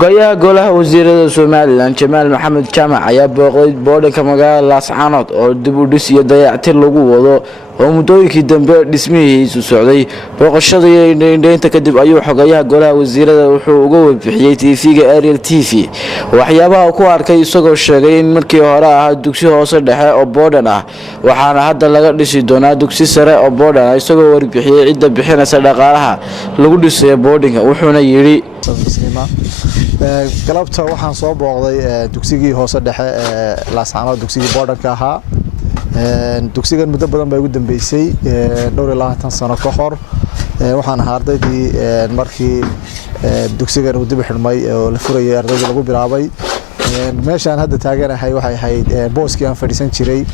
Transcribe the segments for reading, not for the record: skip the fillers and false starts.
Xogayaha Golaha Wasiirada Somaliland Jamaal Maxamed Jaamac ayaa booqday boodhka magaalada Laascaanood oo dib u dhis iyo dayactir lagu wado oo muddooyinkii dambe dhismihiisu socday. Booqashada iyo indhaynta kadib ayuu xogayaha Golaha Wasiirada wuxuu uga warbixiyay TV-ga Ariel TV waxyaabaha uu ku arkay, isagoo sheegay in markii hore ahaa dugsi hoose dhexe oo boodhan ah waxaana hadda laga dhisi doonaa dugsi sare oo boodhan ah, isagoo warbixiyay cidda bixinaysa dhaqaalaha lagu dhisayo boodhinka. Wuxuuna yiri galabta waxaan soo booqday dugsigii hoose dhexe ee Laascaanood, dugsigii boodhanka ahaa. Dugsigan muddo badan bay ugu dambeysay, dhowr iyo 20 sano ka hor. Waxaan ahaa ardaydii markii dugsigan uu dib u xidhmay oo la furayay ardaydii lagu bilaabay. Meeshaan hadda taaganahay waxay ahayd booskii aan fadhiisan jiray,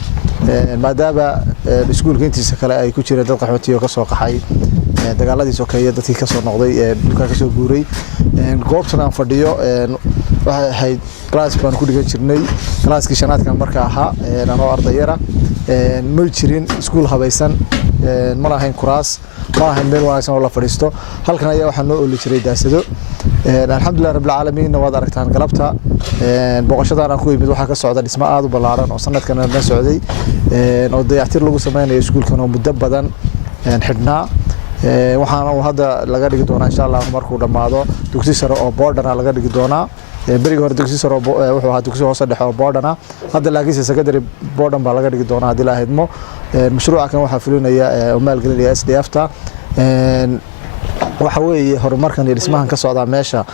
maadaama iskuulka intiisa kale ay ku jireen dad qaxootiga ka soo qaxay dagaaladii sokeeye, dadkii ka soo noqday dhulka ka soo guuray. Goobtan aan fadhiyo waxay ahayd class baan ku dhigan jirnay, classkii shanaadkan marka ahaa anoo ardayara. Ma jirin iskuul habaysan, ma lahayn kuraas, ma lahayn meel wanaagsan oo la fadhiisto. Halkan ayaa waxaa noo ooli jiray daasado. Alxamdulillaah rabbil caalamiin, waad aragtaan galabta booqashadan aan ku imid waxaa ka socda dhismo aad u ballaaran oo sanadkan la socday oo dayactir lagu sameynayo iskuulkan oo muddo badan xidhnaa. waxaana uu hadda laga dhigi doonaa insha Allah markuu dhamaado dugsi sare oo boodhana laga dhigi doonaa. Bariga hore dugsi sare wuxuu ahaa dugsi hoose dhexe oo boodhana, hadda laakiinse secondary boodhan baa laga dhigi doonaa haddii la ahaydmo. Mashruuca kan waxaa fulinaya oo maalgelinaya SDF-ta. waxa weeye horumarkan iyo dhismahan ka socda meesha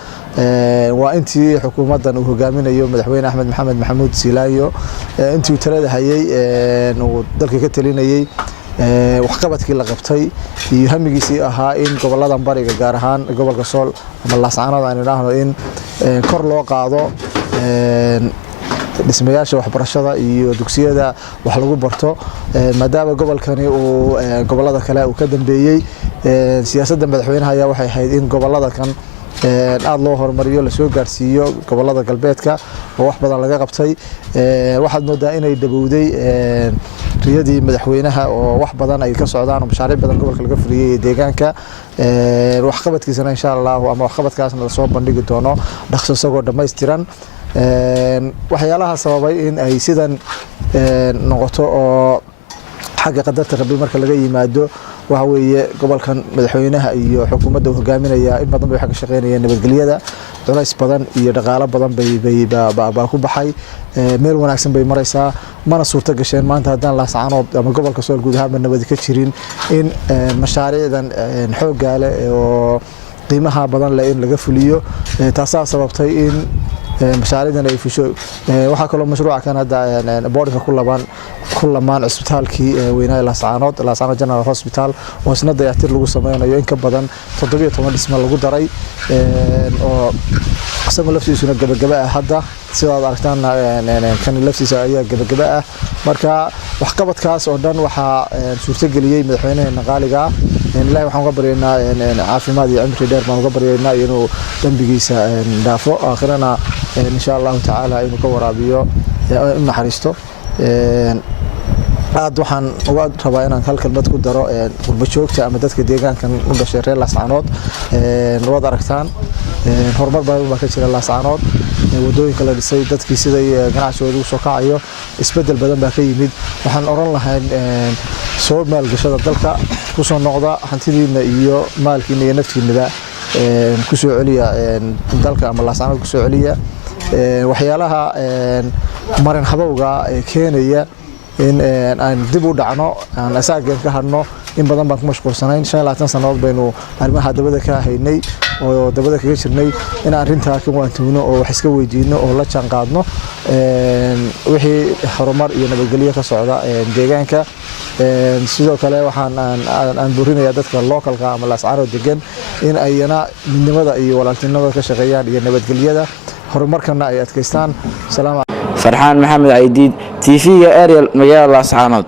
waa intii xukuumadan uu hogaaminayo madaxweyne Axmed Maxamed Maxamuud Silaayo intii uu talada hayay uu dalka ka talinayay. waxqabadkii la qabtay iyo hamigiisii ahaa in gobolada bariga gaar ahaan gobolka Sool ama Laascaanood aan idhaahdo in kor loo qaado dhismayaasha waxbarashada iyo dugsiyada wax lagu barto, maadaama gobolkani uu gobolada kale uu ka dambeeyay. siyaasadda madaxweynaha ayaa waxay ahayd in gobolada kan aad loo horumariyo, la soo gaarsiiyo gobolada galbeedka oo wax badan laga qabtay. waxaad moodaa inay dhabowday riyadii madaxweynaha oo wax badan ay ka socdaan, mashaariic badan gobolka laga fuliyay deegaanka. waxqabadkiisana insha Allah ama waxqabadkaasna la soo bandhigi doono dhaqso isagoo dhameystiran. waxyaalaha sababay in ay sidan noqoto oo xagga qadarta rabbi marka laga yimaado waxa weeye gobolkan madaxweynaha iyo xukuumadda uu hogaaminaya in badan bay xagga shaqeynayeen nabadgelyada, culays badan iyo dhaqaale badan bay ku baxay. meel wanaagsan bay maraysaa, mana suurta gasheen maanta haddaan Laascaanood ama gobolka Sool guud ahaan nabad ka jirin in mashaariicdan xoogga leh oo qiimaha badan leh in laga fuliyo. taasaa sababtay in mashaariicdan ay fusho. waxaa kaloo mashruuca kan hadda boodhka ku lamaan isbitaalkii weynaa Laascaanood General Hospital oo isna dayactir lagu sameynayo in ka badan 17 dhismo lagu daray oo asagoo laftiisuna gabagaba ah. hadda sidaad aragtaan kan laftiisa ayaa gabagaba ah. marka waxqabadkaas oo dhan waxaa suurta geliyay madaxweynaha qaaliga ah. ilaahay waxaan uga baryaynaa caafimaad iyo cimri dheer baan uga baryaynaa inuu dambigiisa dhaafo aakhirana insha Allah taala inuu ka waraabiyo naxariisto. aad waxaan uga rabaa inaan hal kalmad ku daro qurbo joogta ama dadka deegaankan u dhashay reer Laascaanood. waad aragtaan horumar badan baa ka jira Laascaanood, wadooyinka la dhisay, dadkii siday ganacsigooda u soo kacayo, isbedel badan baa ka yimid. waxaan oran lahayn soo maalgashada dalka ku soo noqda, hantidiina iyo maalkiina iyo naftiinaba ku soo celiya dalka ama Laascaanood ku soo celiya. waxyaalaha marin habowga keenaya in aan dib u dhacno, aan asaagan ka hadno in badan baan ku mashquulsanayn. 25 sanadood baynu arrimaha dabada ka haynay oo dabada kaga jirnay in arrinta ka waantuuno oo wax iska weydiino oo la jaan qaadno wixii horumar iyo nabadgelyo ka socda deegaanka. sidoo kale waxaan aan burinayaa dadka localka ama Laascaanood degan in ayna midnimada iyo walaaltinimada ka shaqeeyaan iyo nabadgelyada horumarkana ay adkeystaan. salaam. Farxaan Maxamed Aidiid, TV-ga Ariel magaalada Laascaanood.